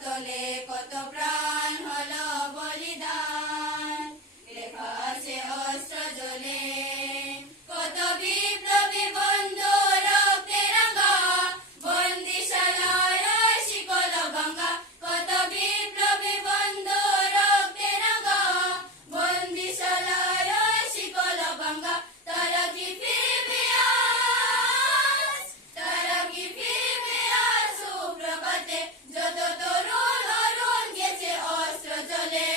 তলে কত প্রাণ হলো বলিদান, লেখা আছে অস্ত্র জ্বলে কত বিপ্লবী বন্ধু রক্তে রাঙা, বন্দিশালার শিকল ভাঙা, কত বিপ্লবী বন্ধু রক্তে রাঙা, বন্দিশালার শিকল ভাঙা। তারা কি ফিরবে আজ, তারা কি ফিরবে আজ সুপ্রভাতে, যত তরুণ অরুণ গেছে অস্ত্র জ্বলে,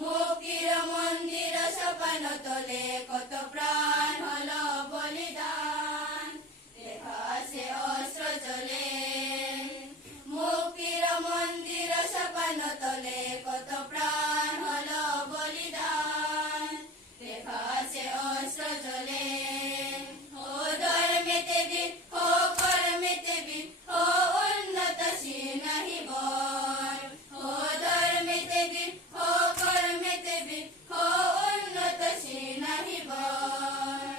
মুক্তির মন্দির সোপান তলে কত প্রাণ হলো বলিদান, লেখা আছে অস্ত্র জ্বলে, মুক্তির মন্দির সোপান তলে কত প্রাণ হলো বলিদান, লেখা আছে অস্ত্র জ্বলে। ও ধর্মেতে বীর, ও কর্মেতে বীর, ও উন্নতশীল নাহি বর, ও ধর্মেতে বীর, ও কর্মেতে বীর, ও উন্নতশীল নাহি বর।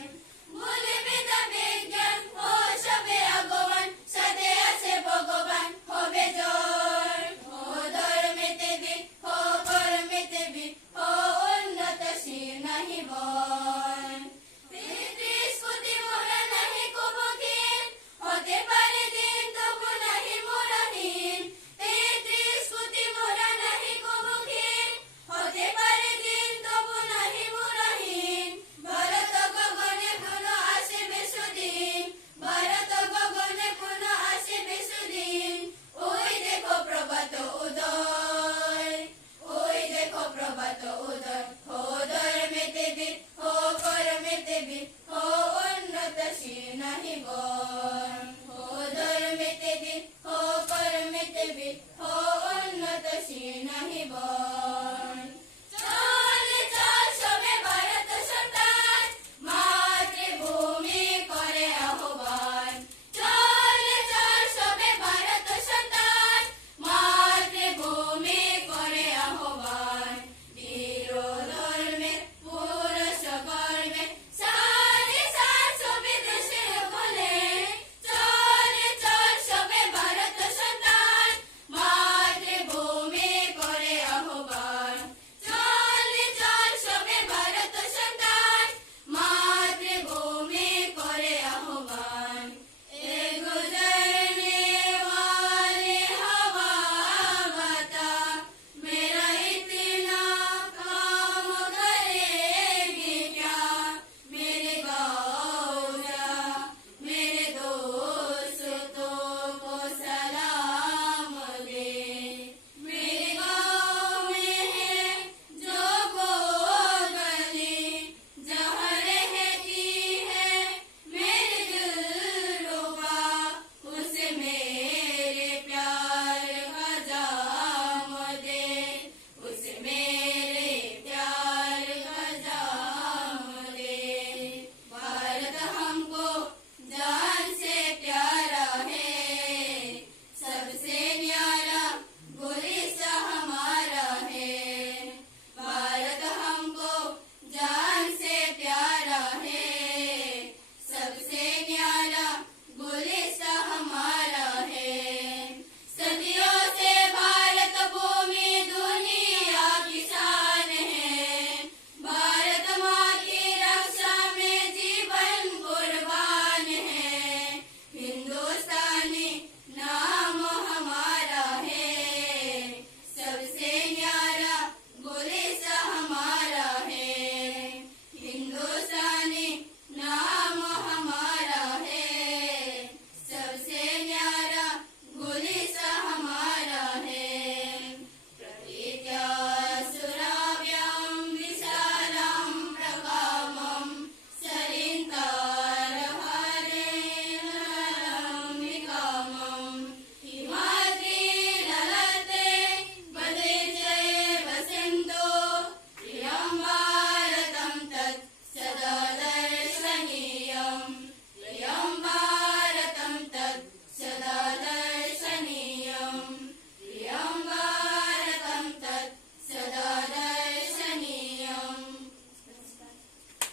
ভুলবে তা বিজ্ঞান ও সবে আগমন, সাথে আছে ভগবান হবে জয়। ও ধর্মেতে বীর, ও কর্মেতে বীর, ও উন্নতশীল নাহি বর। পিতৃস্তুতি মোরা নাহি কুমুখিন, হতে পারে দিন তবু নাহি মোরা হীন। পিতৃস্তুতি মোরা নাহি কুমুখিন, হতে পারে দিন তবু নাহি মোরা হীন। ভারত গগনে পুনঃ আসিবে সুদিন, ভারত গগনে পুনঃ আসিবে সুদিন। ওই দেখো প্রভাত উদয়, ওই দেখো প্রভাত উদয়। ও ধর্মেতে বীর, ও কর্মেতে বীর, ও উন্নতশীল নাহি বর, ও ধর্মেতে বীর, ও কর্মেতে বীর, ও